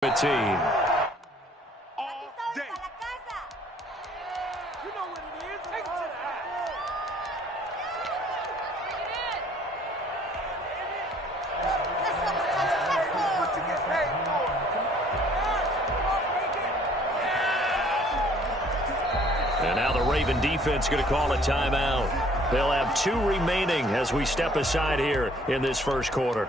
team. And now the Raven defense going to call a timeout. They'll have 2 remaining as we step aside here in this first quarter.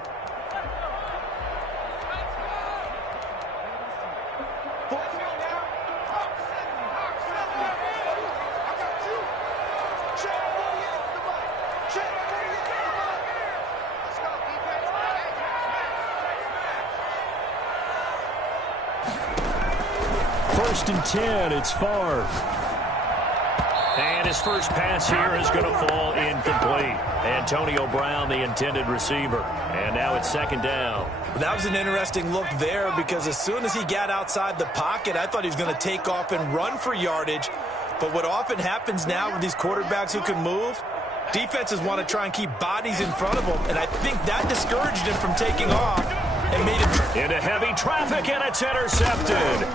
First and 10, it's Favre. And his first pass here is going to fall incomplete. Antonio Brown, the intended receiver. And now it's second down. That was an interesting look there because as soon as he got outside the pocket, I thought he was going to take off and run for yardage. But what often happens now with these quarterbacks who can move, defenses want to try and keep bodies in front of them. And I think that discouraged him from taking off and made him into heavy traffic, and it's intercepted.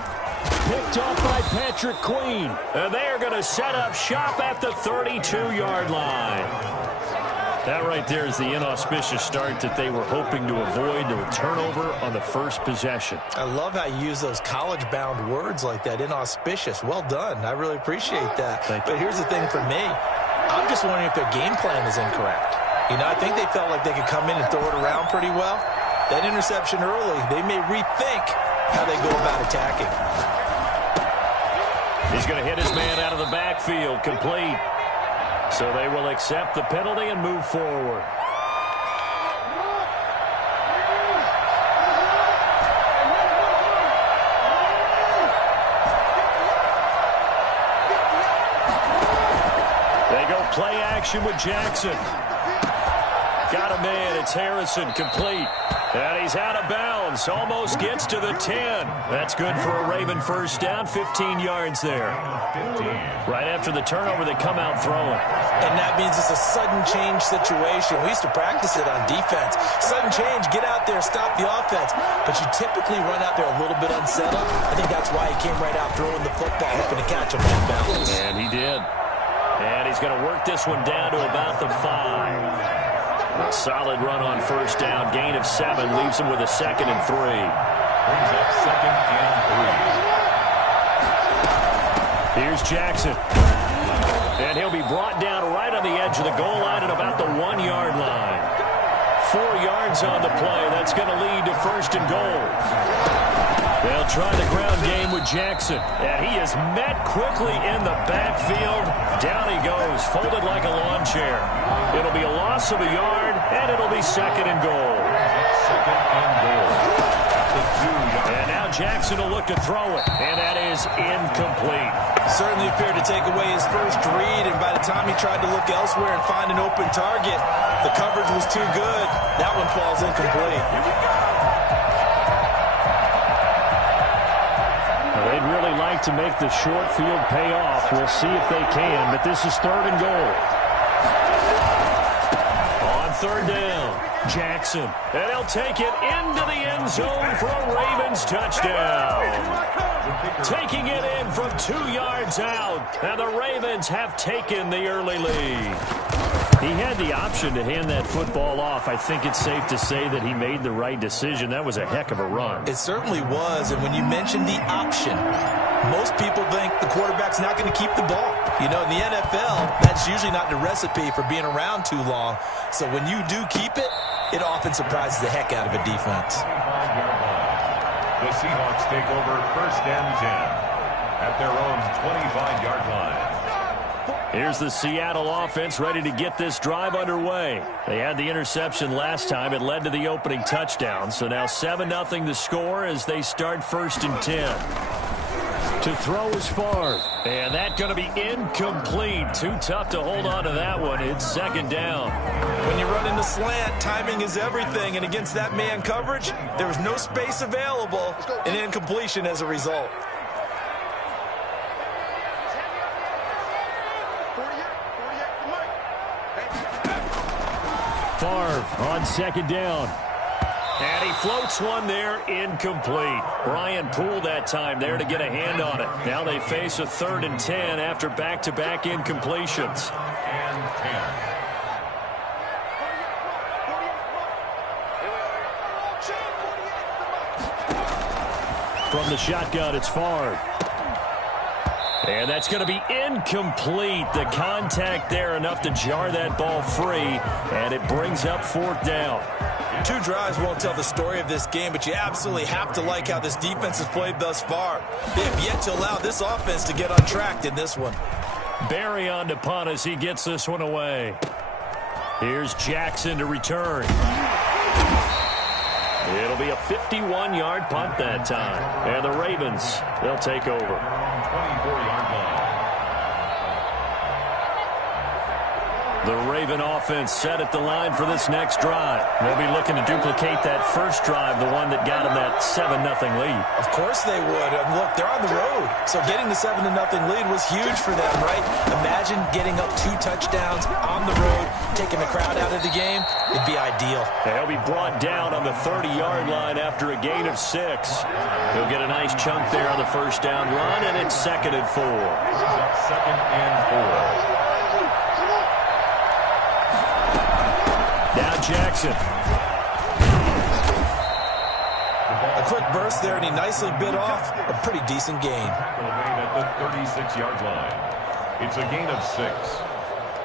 Picked off by Patrick Queen. And they are going to set up shop at the 32-yard line. That right there is the inauspicious start that they were hoping to avoid, the turnover on the first possession. I love how you use those college-bound words like that, inauspicious. Well done. I really appreciate that. But here's the thing for me. I'm just wondering if their game plan is incorrect. You know, I think they felt like they could come in and throw it around pretty well. That interception early, they may rethink how they go about attacking. He's going to hit his man out of the backfield, complete. So they will accept the penalty and move forward. They go play action with Jackson. Got a man, it's Harrison, complete. And he's out of bounds, almost gets to the 10. That's good for a Raven first down, 15 yards there. Right after the turnover, they come out throwing. And that means it's a sudden change situation. We used to practice it on defense. Sudden change, get out there, stop the offense. But you typically run out there a little bit unsettled. I think that's why he came right out throwing the football, hoping to catch him off balance. And he did. And he's going to work this one down to about the 5. A solid run on first down. Gain of 7 leaves him with a 2nd and 3. Brings up 2nd and 3. Here's Jackson. And he'll be brought down right on the edge of the goal line at about the 1-yard line. 4 yards on the play. That's going to lead to first and goal. They'll try the ground game with Jackson. And he is met quickly in the backfield. Down he goes, folded like a lawn chair. It'll be a loss of a yard, and it'll be 2nd and goal. 2nd and goal. And now Jackson will look to throw it, and that is incomplete. Certainly appeared to take away his first read, and by the time he tried to look elsewhere and find an open target, the coverage was too good. That one falls incomplete. They'd really like to make the short field pay off. We'll see if they can, but this is 3rd and goal. On 3rd down, Jackson. And he'll take it into the end zone for a Ravens touchdown. Taking it in from 2 yards out, and the Ravens have taken the early lead. He had the option to hand that football off. I think it's safe to say that he made the right decision. That was a heck of a run. It certainly was, and when you mentioned the option, most people think the quarterback's not going to keep the ball. You know, in the NFL, that's usually not the recipe for being around too long. So when you do keep it, it often surprises the heck out of a defense. The Seahawks take over 1st and 10 at their own 25-yard line. Here's the Seattle offense ready to get this drive underway. They had the interception last time. It led to the opening touchdown. So now 7-0 the score as they start 1st and 10. To throw is Favre. And that's going to be incomplete. Too tough to hold on to that one. It's 2nd down. When you run in the slant, timing is everything. And against that man coverage, there was no space available. An incompletion as a result. Favre on 2nd down. And he floats one there, incomplete. Ryan Poole that time there to get a hand on it. Now they face a 3rd and 10 after back-to-back incompletions. And 10. From the shotgun, it's Favre. And that's going to be incomplete. The contact there enough to jar that ball free, and it brings up 4th down. 2 drives won't tell the story of this game, but you absolutely have to like how this defense has played thus far. They have yet to allow this offense to get on track in this one. Barry on to punt as he gets this one away. Here's Jackson to return. It'll be a 51-yard punt that time. And the Ravens, they'll take over. 24-yard line. The Raven offense set at the line for this next drive. They'll be looking to duplicate that first drive, the one that got them that 7-0 lead. Of course they would. And look, they're on the road. So getting the 7-0 lead was huge for them, right? Imagine getting up 2 touchdowns on the road, taking the crowd out of the game. It'd be ideal. They'll be brought down on the 30-yard line after a gain of 6. He'll get a nice chunk there on the first down run, and it's 2nd and 4. 2nd and 4. Now Jackson. A quick burst there, and he nicely bit off a pretty decent gain. At the 36-yard line. It's a gain of 6.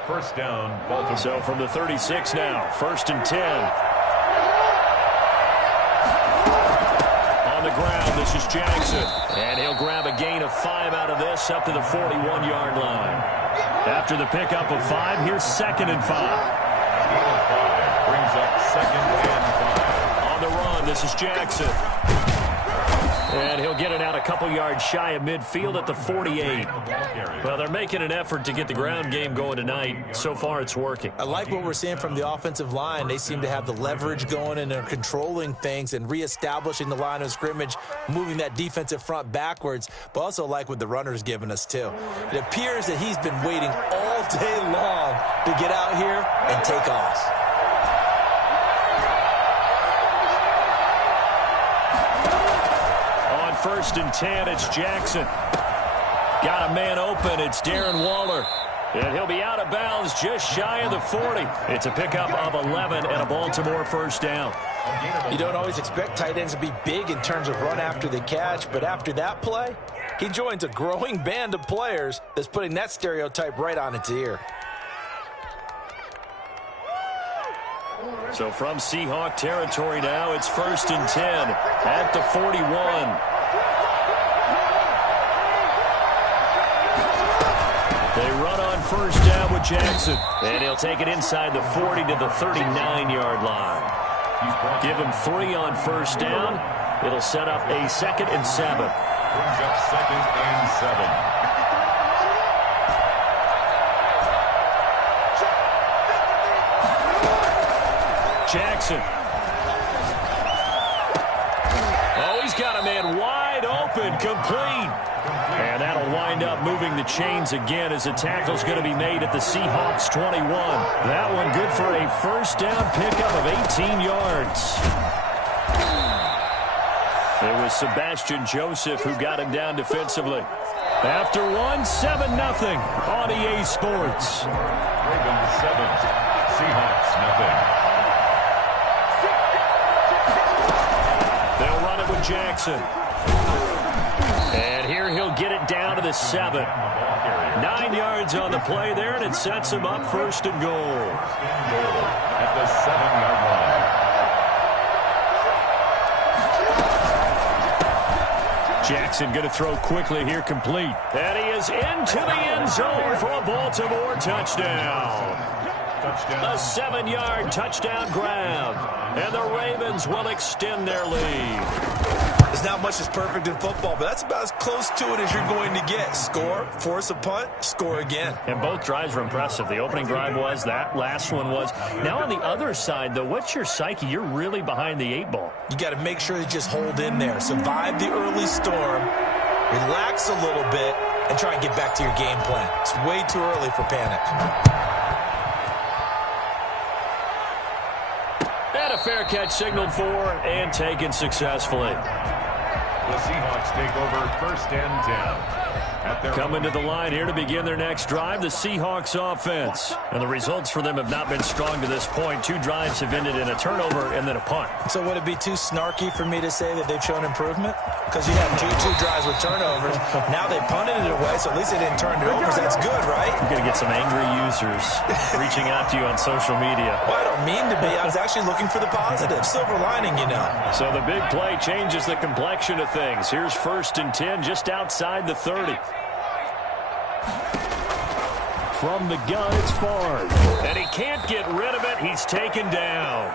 First down, Baltimore. So from the 36 now, 1st and 10. On the ground, this is Jackson. And he'll grab a gain of 5 out of this up to the 41-yard line. After the pickup of 5, here's 2nd and 5. Brings up 2nd and 5. On the run, this is Jackson. And he'll get it out a couple yards shy of midfield at the 48. Well, they're making an effort to get the ground game going tonight. So far, it's working. I like what we're seeing from the offensive line. They seem to have the leverage going, and they're controlling things and reestablishing the line of scrimmage, moving that defensive front backwards, but also like what the runner's given us, too. It appears that he's been waiting all day long to get out here and take off. On 1st and 10, it's Jackson. Got a man open. It's Darren Waller. And he'll be out of bounds just shy of the 40. It's a pickup of 11 and a Baltimore first down. You don't always expect tight ends to be big in terms of run after the catch, but after that play, he joins a growing band of players that's putting that stereotype right on its ear. So from Seahawk territory now, it's 1st and 10 at the 41. They run on first down with Jackson. And he'll take it inside the 40 to the 39-yard line. Give him 3 on first down. It'll set up a 2nd and 7. Brings up 2nd and 7. Jackson. Oh, he's got a man wide open, complete. And that'll wind up moving the chains again as the tackle's going to be made at the Seahawks 21. That one good for a first down pickup of 18 yards. It was Sebastian Joseph who got him down defensively. After one, 7-0 on EA Sports. Ravens 7, Seahawks nothing. They'll run it with Jackson. And here he'll get it down to the 7. 9 yards on the play there, and it sets him up 1st and goal. At the 7-yard line. Jackson going to throw quickly here, complete. And he is into the end zone for a Baltimore touchdown. A 7-yard touchdown grab. And the Ravens will extend their lead. There's not much that's perfect in football, but that's about as close to it as you're going to get. Score, force a punt, score again. And both drives were impressive. The opening drive was, that last one was. Now on the other side, though, what's your psyche? You're really behind the 8 ball. You got to make sure you just hold in there. Survive the early storm, relax a little bit, and try and get back to your game plan. It's way too early for panic. And a fair catch signaled for and taken successfully. The Seahawks take over first and 10. Coming to the line here to begin their next drive, the Seahawks offense. And the results for them have not been strong to this point. 2 drives have ended in a turnover and then a punt. So would it be too snarky for me to say that they've shown improvement? Because you have two drives with turnovers. Now they punted it away, so at least they didn't turn it over. That's good, right? You're going to get some angry users reaching out to you on social media. Well, I don't mean to be. I was actually looking for the positive. Silver lining, you know. So the big play changes the complexion of things. Here's first and 10 just outside the 30. From the gun, it's Favre. And he can't get rid of it. He's taken down.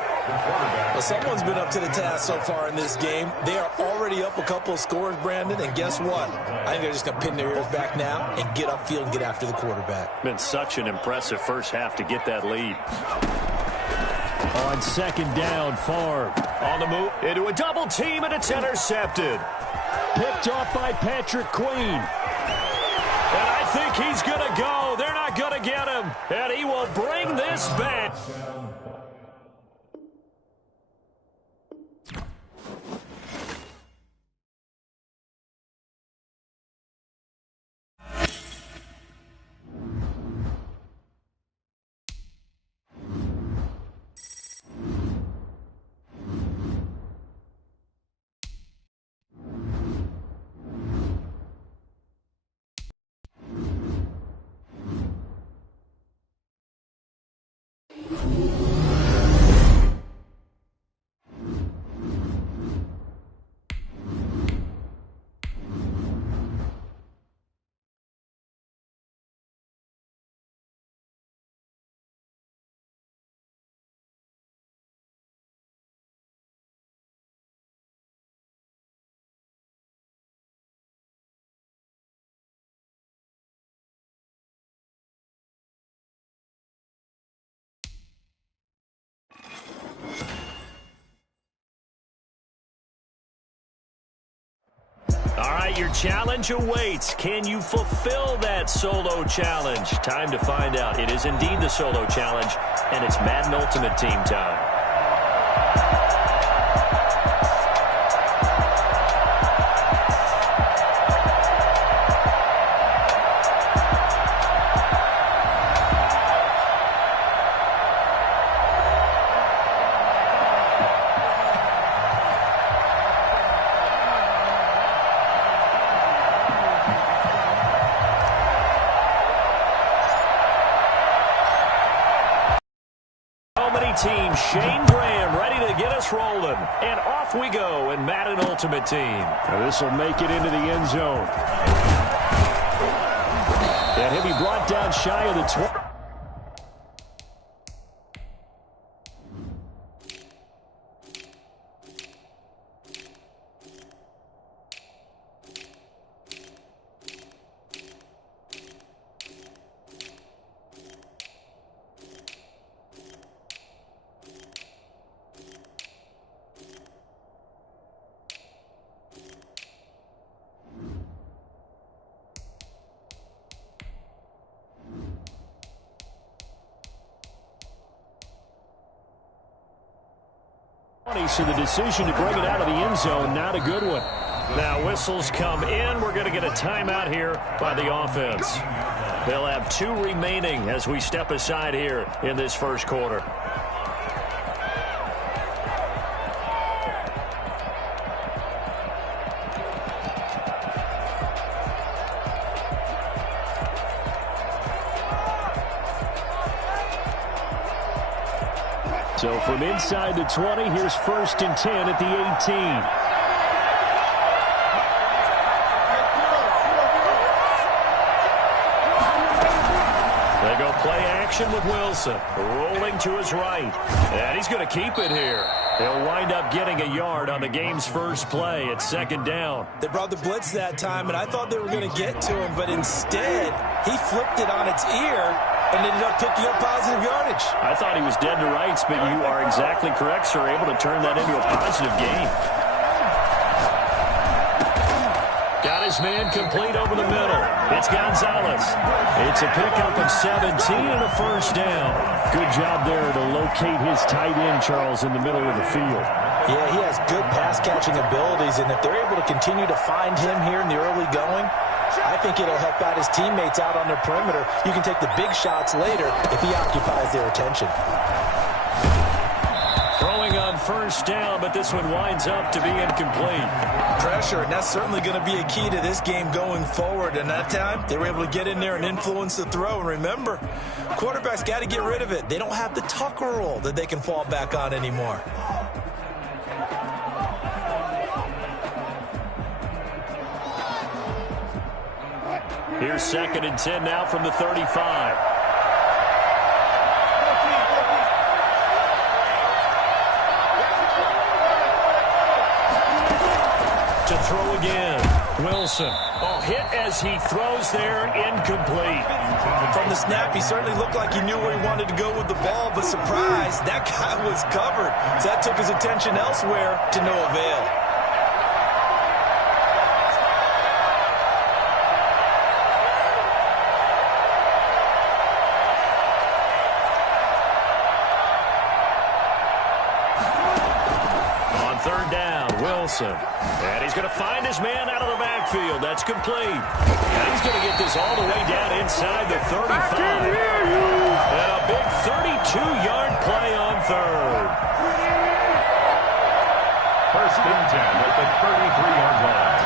Well, someone's been up to the task so far in this game. They are already up a couple of scores, Brandon, and guess what? I think they're just going to pin their ears back now and get upfield and get after the quarterback. Been such an impressive first half to get that lead. On second down, Favre on the move into a double team, and it's intercepted. Picked off by Patrick Queen. And I think he's going to go. They're not going to get him. And he will bring this back. All right, your challenge awaits. Can you fulfill that solo challenge? Time to find out. It is indeed the solo challenge, and it's Madden Ultimate Team time. Team Shane Graham ready to get us rolling. And off we go in Madden Ultimate Team. This will make it into the end zone. And he'll be brought down shy of the 20. So the decision to bring it out of the end zone, not a good one. Now whistles come in. We're going to get a timeout here by the offense. They'll have 2 remaining as we step aside here in this first quarter. So from inside the 20, here's first and 10 at the 18. They go play action with Wilson. Rolling to his right. And he's going to keep it here. They'll wind up getting a yard on the game's first play at second down. They brought the blitz that time, and I thought they were going to get to him, but instead, he flipped it on its ear and ended up picking up positive yardage. I thought he was dead to rights, but you are exactly correct, sir. Able to turn that into a positive gain. Got his man complete over the middle. It's Gonzalez. It's a pickup of 17 and a first down. Good job there to locate his tight end, Charles, in the middle of the field. Yeah, he has good pass-catching abilities, and if they're able to continue to find him here in the early going, I think it'll help out his teammates out on their perimeter. You can take the big shots later if he occupies their attention. Throwing on first down, but this one winds up to be incomplete. Pressure, and that's certainly going to be a key to this game going forward. And that time, they were able to get in there and influence the throw. And remember, quarterbacks got to get rid of it. They don't have the tucker roll that they can fall back on anymore. Here's 2nd and 10 now from the 35. To throw again. Wilson. Oh, hit as he throws there, incomplete. From the snap, he certainly looked like he knew where he wanted to go with the ball, but surprise, that guy was covered. So that took his attention elsewhere to no avail. And he's going to find his man out of the backfield. That's complete. And he's going to get this all the way down inside the 35. And a big 32-yard play on third. 1st and 10 at the 33-yard line.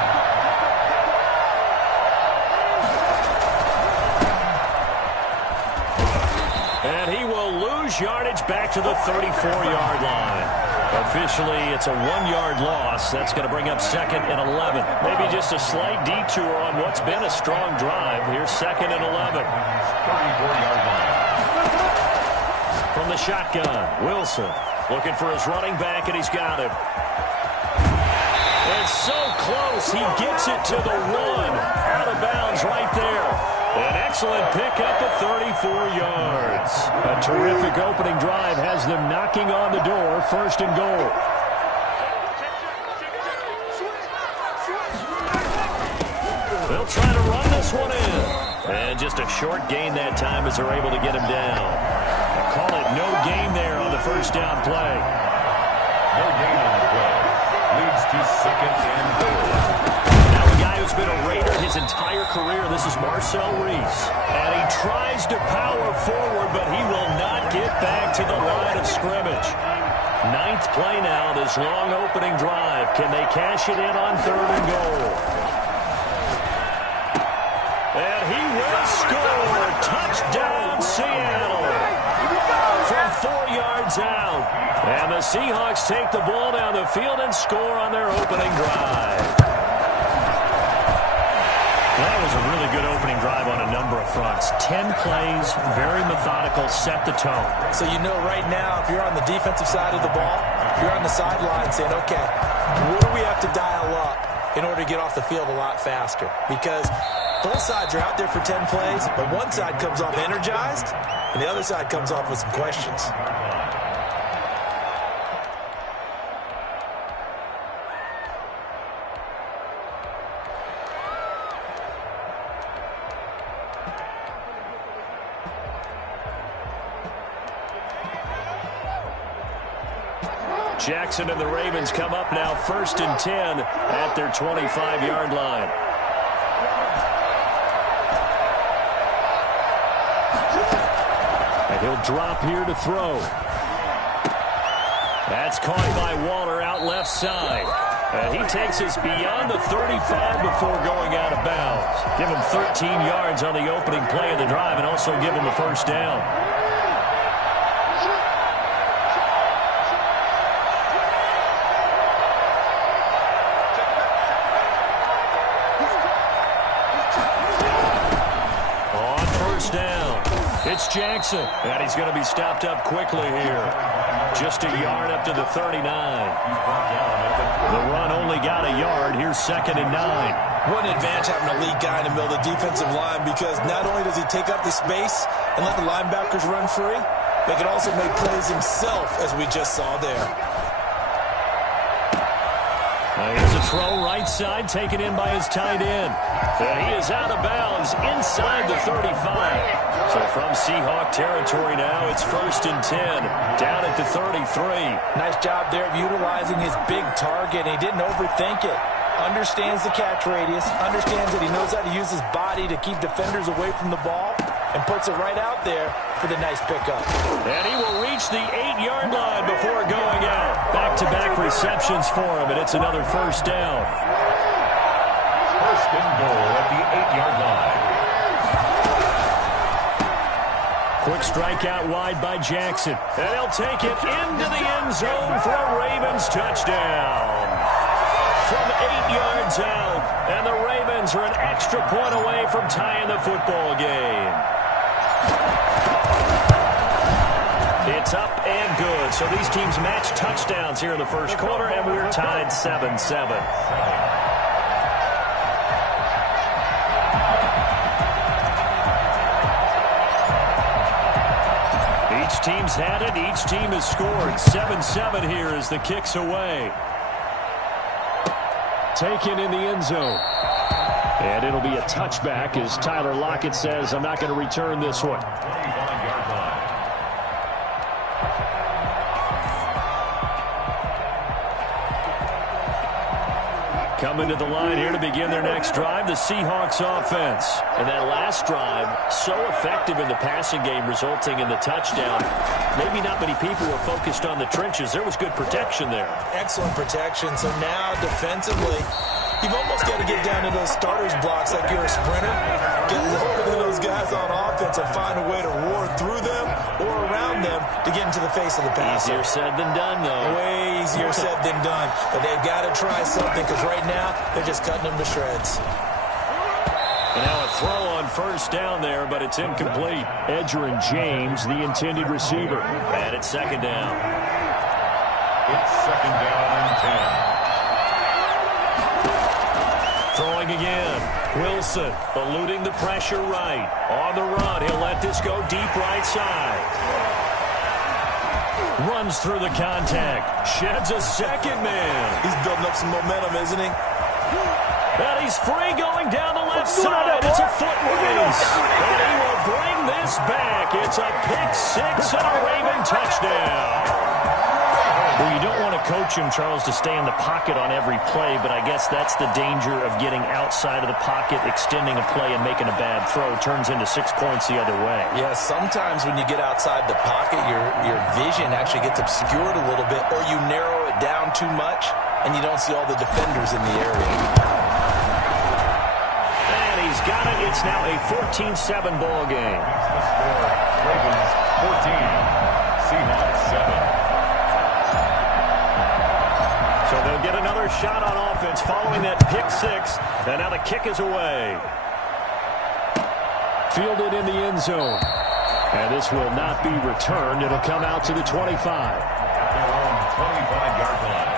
And he will lose yardage back to the 34-yard line. Officially, it's a 1-yard loss. That's going to bring up 2nd and 11. Maybe just a slight detour on what's been a strong drive. Here's 2nd and 11. 34-yard line. From the shotgun, Wilson looking for his running back, and he's got him. It's so close. He gets it to the 1. Out of bounds right there. An excellent pickup of 34 yards. A terrific opening drive has them knocking on the door. 1st and goal. They'll try to run this one in. And just a short gain that time as they're able to get him down. Call it no gain there on the first down play. No gain on the play. Leads to 2nd and goal. Who's been a Raider his entire career. This is Marcel Reese. And he tries to power forward, but he will not get back to the line of scrimmage. 9th play now, this long opening drive. Can they cash it in on 3rd and goal? And he will score. Touchdown, Seattle. From 4 yards out. And the Seahawks take the ball down the field and score on their opening drive. That was a really good opening drive on a number of fronts. 10 plays, very methodical, set the tone. So you know right now, if you're on the defensive side of the ball, you're on the sideline saying, okay, what do we have to dial up in order to get off the field a lot faster? Because both sides are out there for 10 plays, but one side comes off energized, and the other side comes off with some questions. Jackson and the Ravens come up now 1st and 10 at their 25-yard line. And he'll drop here to throw. That's caught by Waller out left side. And he takes us beyond the 35 before going out of bounds. Give him 13 yards on the opening play of the drive and also give him the first down. It's Jackson, and he's going to be stopped up quickly here. Just a yard up to the 39. The run only got a yard. Here's 2nd and 9. What an advantage having a lead guy in the middle of the defensive line, because not only does he take up the space and let the linebackers run free, but he can also make plays himself, as we just saw there. Here's a throw right side, taken in by his tight end. And he is out of bounds inside the 35. So from Seahawk territory now, it's 1st and 10, down at the 33. Nice job there of utilizing his big target. He didn't overthink it. Understands the catch radius, understands that he knows how to use his body to keep defenders away from the ball, and puts it right out there for the nice pickup. And he will reach the 8-yard line before going out. Back-to-back receptions for him, and it's another 1st down. 1st and goal at the 8-yard line. Quick strike out wide by Jackson. And he'll take it into the end zone for a Ravens touchdown. From 8 yards out, and the Ravens are an extra point away from tying the football game. It's up and good. So these teams match touchdowns here in the first quarter, and we're tied 7-7. Each team's had it. Each team has scored. 7-7 here as the kick's away. Taken in the end zone. And it'll be a touchback as Tyler Lockett says, I'm not going to return this one. Coming to the line here to begin their next drive, the Seahawks offense. And that last drive, so effective in the passing game, resulting in the touchdown. Maybe not many people were focused on the trenches. There was good protection there. Excellent protection. So now defensively, you've almost got to get down to those starters blocks like you're a sprinter. Get lower than those guys on offense and find a way to roar through them or around them to get into the face of the passer. Easier said than done, though. Way easier said than done. But they've got to try something because right now they're just cutting them to shreds. And now a throw on 1st down there, but it's incomplete. Edgerrin James, the intended receiver. And it's 2nd down. It's 2nd down and 10. Throwing again. Wilson eluding the pressure right. On the run. He'll let this go deep right side. Runs through the contact. Sheds a 2nd man. He's building up some momentum, isn't he? And he's free going down the left side. It's a foot race. And he will bring this back. It's a pick-6 and a Raven touchdown. Well, you don't want to coach him, Charles, to stay in the pocket on every play, but I guess that's the danger of getting outside of the pocket, extending a play, and making a bad throw. Turns into 6 points the other way. Yeah, sometimes when you get outside the pocket, your vision actually gets obscured a little bit, or you narrow it down too much, and you don't see all the defenders in the area. And he's got it. It's now a 14-7 ball game. Ravens 14, Seahawks 7. So they'll get another shot on offense following that pick-6. And now the kick is away. Fielded in the end zone. And this will not be returned. It'll come out to the 25. At their own 25-yard line.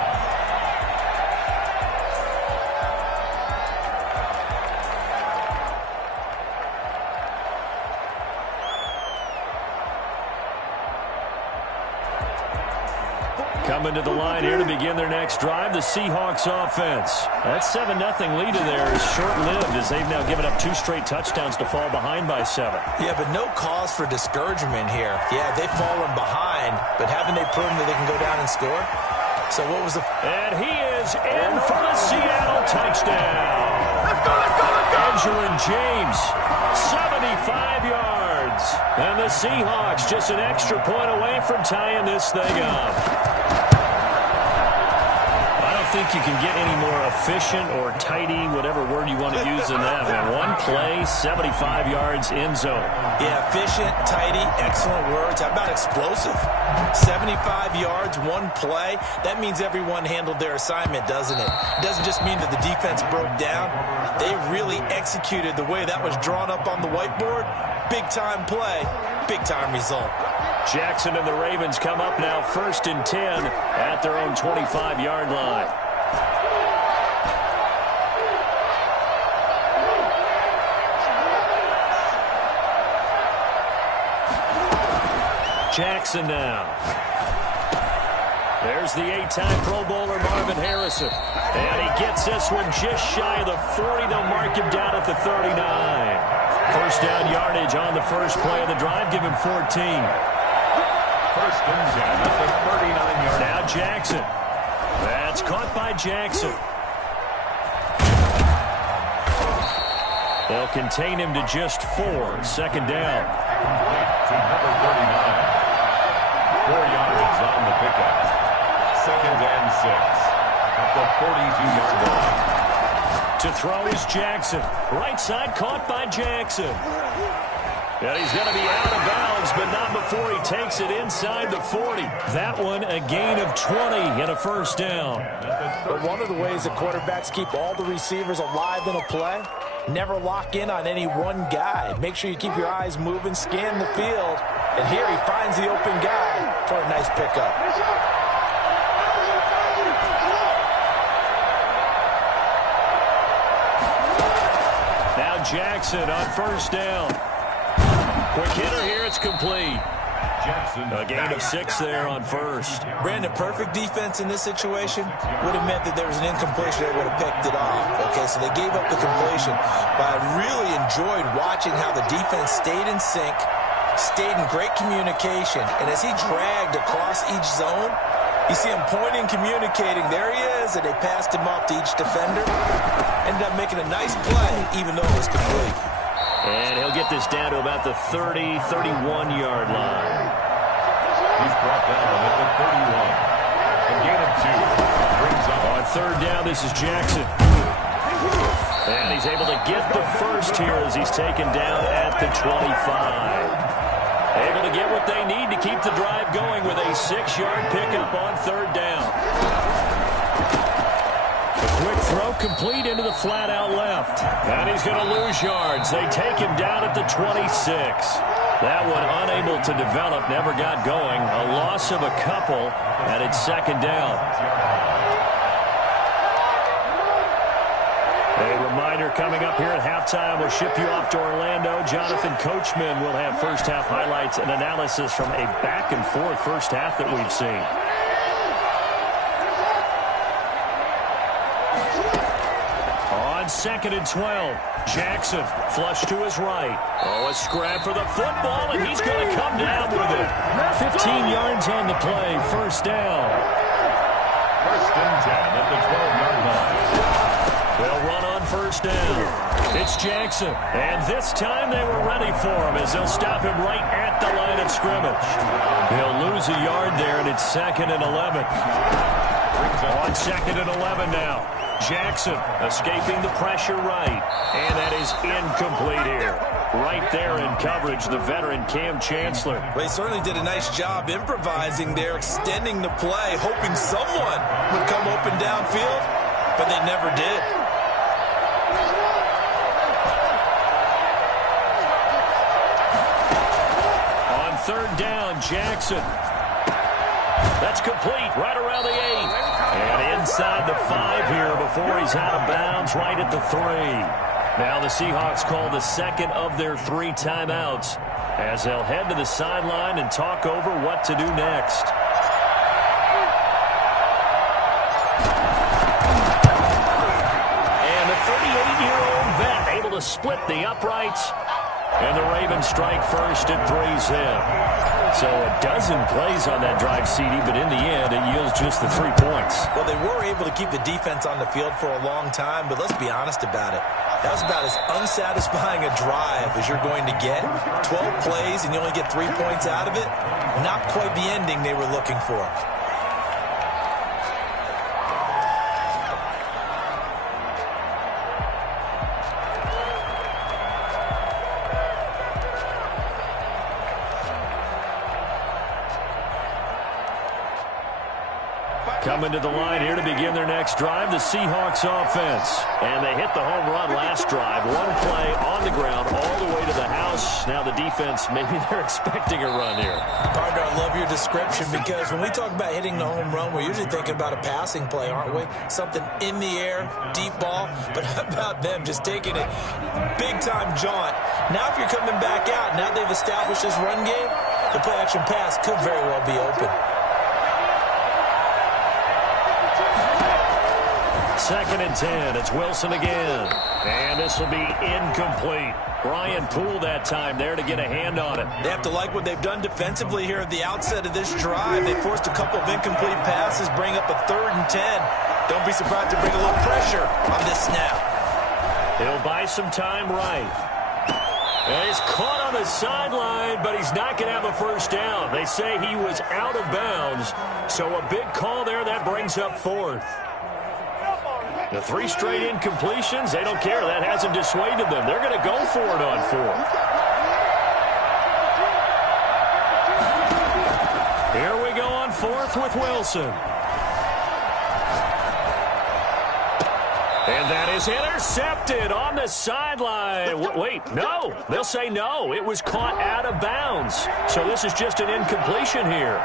Coming to the line here to begin their next drive, the Seahawks offense. That 7-0 lead in there is short-lived as they've now given up 2 straight touchdowns to fall behind by 7. Yeah, but no cause for discouragement here. Yeah, they've fallen behind, but haven't they proven that they can go down and score? So what was the... And he is in for the Seattle touchdown. Let's go, let's go, let's go! Edgerrin James, 75 yards. And the Seahawks just an extra point away from tying this thing up. I don't think you can get any more efficient or tidy, whatever word you want to use in that. One play, 75 yards, end zone. Yeah, efficient, tidy, excellent words. How about explosive? 75 yards, one play. That means everyone handled their assignment, doesn't it? It doesn't just mean that the defense broke down. They really executed the way that was drawn up on the whiteboard. Big-time play, big-time result. Jackson and the Ravens come up now 1st and 10 at their own 25-yard line. Jackson now. There's the 8-time Pro Bowler Marvin Harrison. And he gets this one just shy of the 40. They'll mark him down at the 39. First down yardage on the first play of the drive. Give him 14. First and 10 at the 39-yard line. Now Jackson. That's caught by Jackson. They'll contain him to just 4. Second down. To number 39. 4 yards on the pickup. Second and 6 at the 42-yard line. To throw is Jackson. Right side caught by Jackson. And he's going to be out of bounds, but not before he takes it inside the 40. That one a gain of 20 and a first down. But one of the ways that quarterbacks keep all the receivers alive in a play, never lock in on any one guy. Make sure you keep your eyes moving, scan the field. And here he finds the open guy for a nice pickup. Now Jackson on first down. Quick hitter here, it's complete. Jackson. A gain of 6 there on first. Brandon, perfect defense in this situation would have meant that there was an incompletion. They would have picked it off. Okay, so they gave up the completion. But I really enjoyed watching how the defense stayed in sync, stayed in great communication. And as he dragged across each zone, you see him pointing, communicating. There he is, and they passed him off to each defender. Ended up making a nice play, even though it was complete. And he'll get this down to about the 30, 31-yard line. He's brought down at the 31. A gain of 2. Brings up on third down, this is Jackson. And he's able to get the first here as he's taken down at the 25. Able to get what they need to keep the drive going with a 6-yard pickup on third down. A quick throw complete into the flat out left. And he's going to lose yards. They take him down at the 26. That one unable to develop, never got going. A loss of a couple, and it's second down. A reminder coming up here at halftime. We'll ship you off to Orlando. Jonathan Coachman will have first half highlights and analysis from a back and forth first half that we've seen. On second and 12, Jackson flush to his right. Oh, a scrap for the football, and he's going to come down with it. 15 yards on the play, first down. First and 10 at the 12-yard line. They'll run on first down. It's Jackson, and this time they were ready for him as they'll stop him right at the line of scrimmage. He'll lose a yard there, and it's second and 11. On second and 11 now. Jackson escaping the pressure right, and that is incomplete here. Right there in coverage, the veteran Cam Chancellor. Well, he certainly did a nice job improvising there, extending the play, hoping someone would come open downfield, but they never did. On third down, Jackson. That's complete, right around the 8. And inside the 5 here before he's out of bounds, right at the 3. Now the Seahawks call the second of their 3 timeouts as they'll head to the sideline and talk over what to do next. And the 38-year-old vet able to split the uprights. And the Ravens strike first at 3-zip. So a dozen plays on that drive, CD, but in the end, it yields just the 3 points. Well, they were able to keep the defense on the field for a long time, but let's be honest about it. That was about as unsatisfying a drive as you're going to get. 12 plays and you only get 3 points out of it. Not quite the ending they were looking for. Coming to the line here to begin their next drive, the Seahawks offense. And they hit the home run last drive. 1 play on the ground all the way to the house. Now the defense, maybe they're expecting a run here. Partner, I love your description because when we talk about hitting the home run, we're usually thinking about a passing play, aren't we? Something in the air, deep ball. But how about them just taking it big-time jaunt? Now if you're coming back out, now they've established this run game, the play-action pass could very well be open. 2nd and 10. It's Wilson again. And this will be incomplete. Brian Poole that time there to get a hand on it. They have to like what they've done defensively here at the outset of this drive. They forced a couple of incomplete passes, bring up a 3rd and 10. Don't be surprised to bring a little pressure on this snap. He'll buy some time right. And he's caught on the sideline, but he's not going to have a first down. They say he was out of bounds, so a big call there. That brings up 4th. The 3 straight incompletions, they don't care. That hasn't dissuaded them. They're going to go for it on 4th. Here we go on 4th with Wilson. And that is intercepted on the sideline. Wait, no. They'll say no. It was caught out of bounds. So this is just an incompletion here.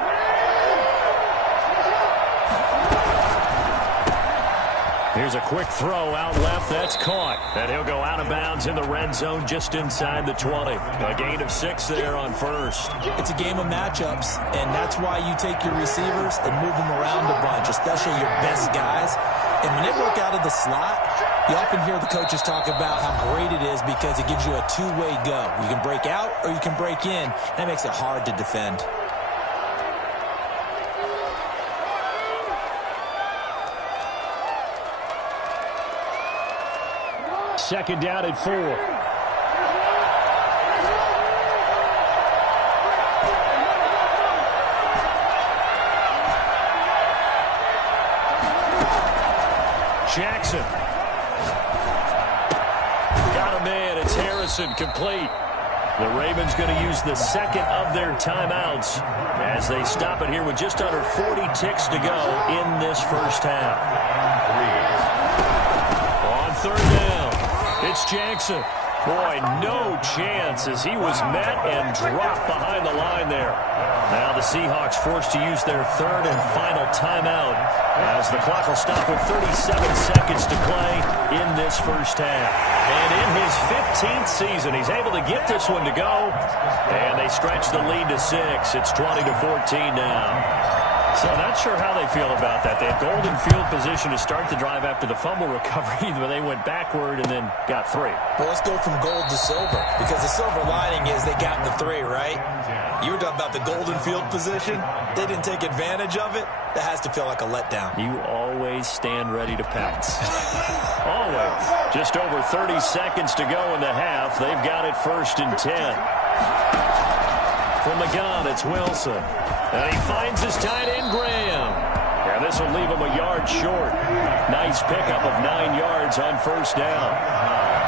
Here's a quick throw out left. That's caught. And he'll go out of bounds in the red zone just inside the 20. A gain of 6 there on 1st. It's a game of matchups, and that's why you take your receivers and move them around a bunch, especially your best guys. And when they work out of the slot, you often hear the coaches talk about how great it is because it gives you a two-way go. You can break out or you can break in. That makes it hard to defend. Second down at 4. Jackson. Got a man. It's Harrison, complete. The Ravens going to use the 2nd of their timeouts as they stop it here with just under 40 ticks to go in this first half. On 3rd down. It's Jackson. Boy, no chance as he was met and dropped behind the line there. Now the Seahawks forced to use their 3rd and final timeout as the clock will stop with 37 seconds to play in this first half. And in his 15th season, he's able to get this one to go. And they stretch the lead to 6. It's 20-14 now. So not sure how they feel about that. They had golden field position to start the drive after the fumble recovery, but they went backward and then got 3. Well, let's go from gold to silver, because the silver lining is they got the 3, right? You were talking about the golden field position. They didn't take advantage of it. That has to feel like a letdown. You always stand ready to pounce. Always. Just over 30 seconds to go in the half. They've got it 1st and 10. From the gun, it's Wilson. And he finds his tight end, Graham. And this will leave him a yard short. Nice pickup of 9 yards on 1st down.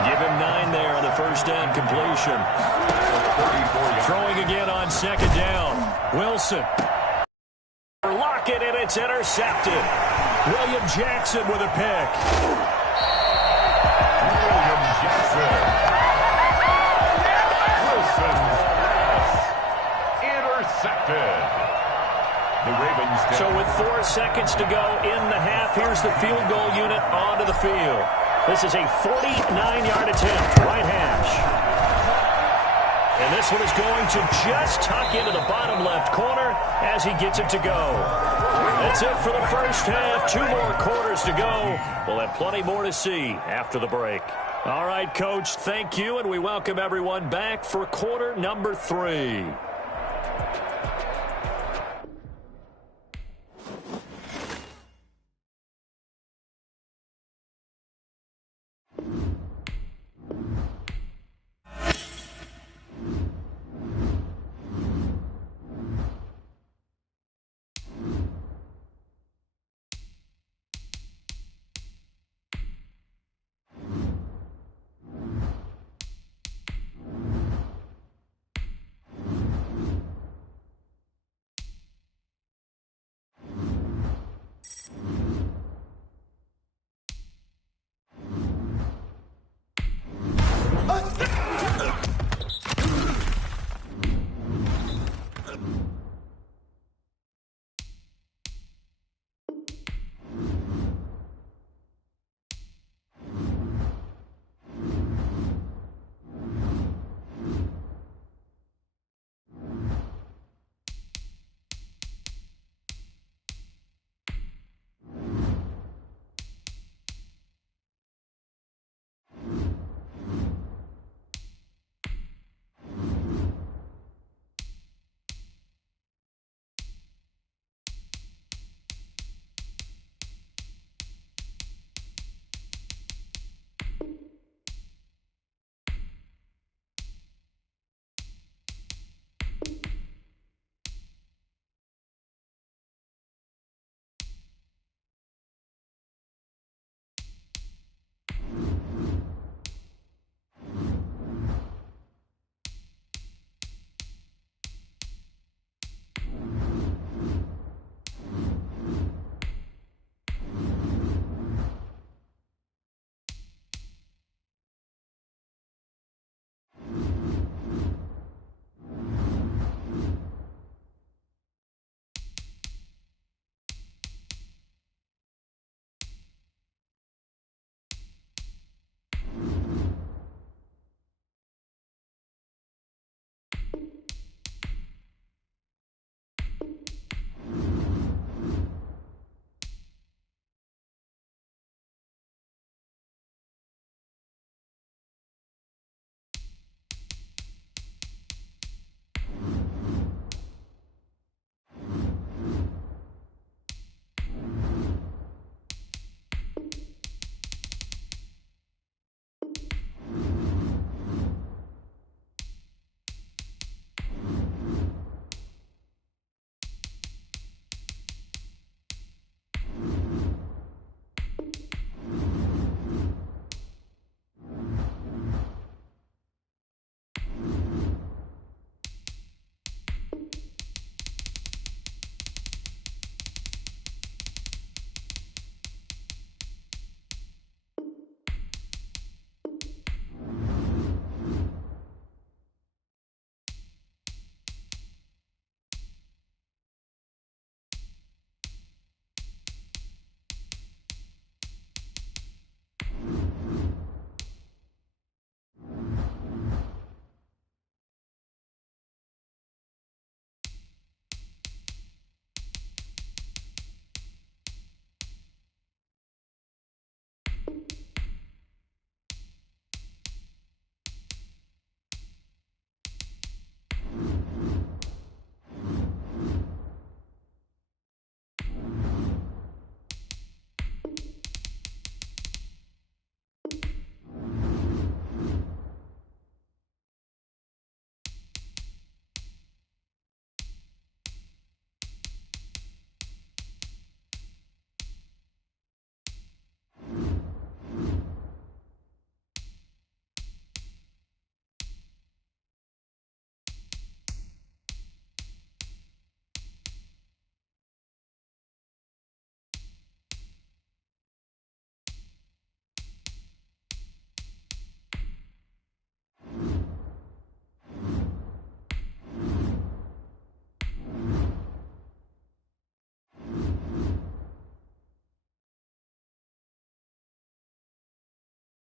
Give him 9 there on the 1st down completion. Throwing again on 2nd down. Wilson. Lockett, and it's intercepted. William Jackson with a pick. William Jackson. Wilson's pass intercepted. The Ravens down. So with 4 seconds to go in the half, here's the field goal unit onto the field. This is a 49-yard attempt, right hash. And this one is going to just tuck into the bottom left corner as he gets it to go. That's it for the first half. 2 more quarters to go. We'll have plenty more to see after the break. All right, Coach, thank you, and we welcome everyone back for quarter number 3.